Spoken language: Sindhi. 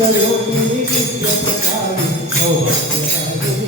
جو بي بي بي